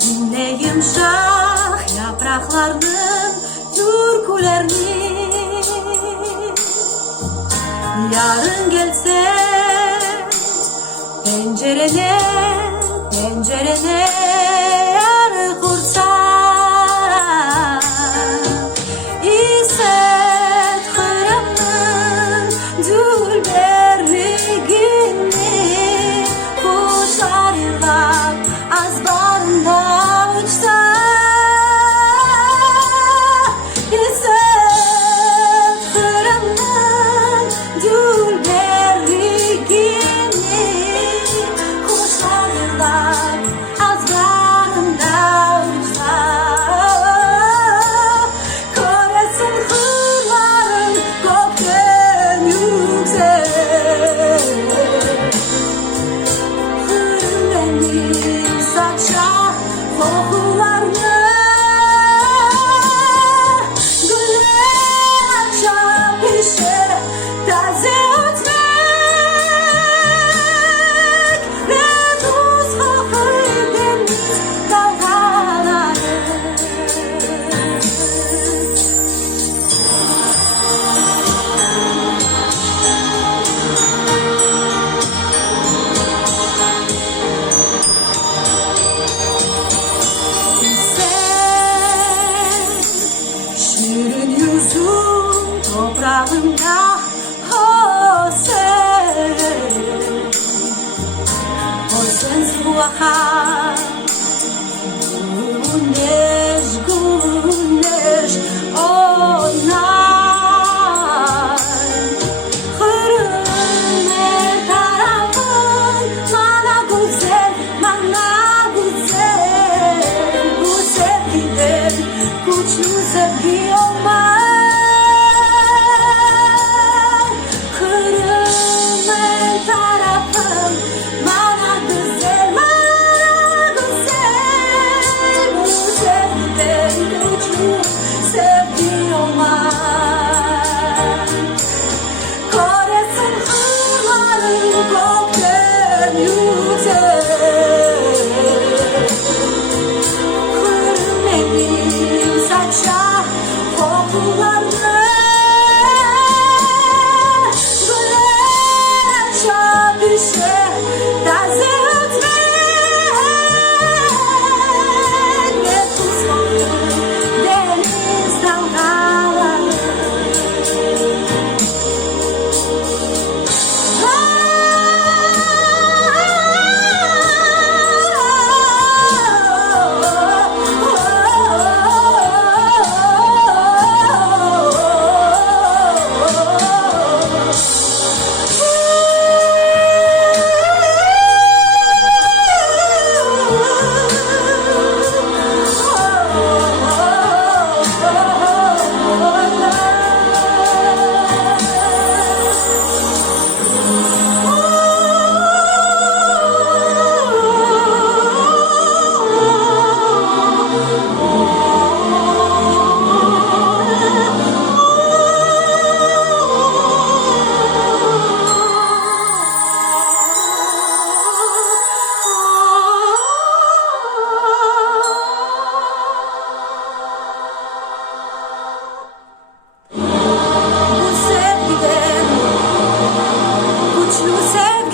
Dinle yumuşak yapraklarının türkülerini. Yarın gelse pencerene yarı kursa, İsmet Hırım'ın dülberliğini kuşlar yırlar az barında uçsa, İsmet Hırım'ın dülberliğini kuşlar yırlar az barında uçsa, koresin hırların gökten yüksek. Hırım benim saçar kokularını, güller açar pişer taze ötmek ve tuz kokar deniz dalgaları. Şirin yüzün toprağında o sensiz bu akar güneş oynar. Hırım her tarafın bana güzel bu sevgiden güçlü sevgi olmaz. Hırım her tarafın bana güzel bu sevgiden güçlü sevgi olmaz. Koresin hırların gökten yüksek. Hırım benim saçar kokularını, güller açar düşer taze ötmek ve tuz kokar deniz dalgaları. Bu sevgiden güçlü sevgi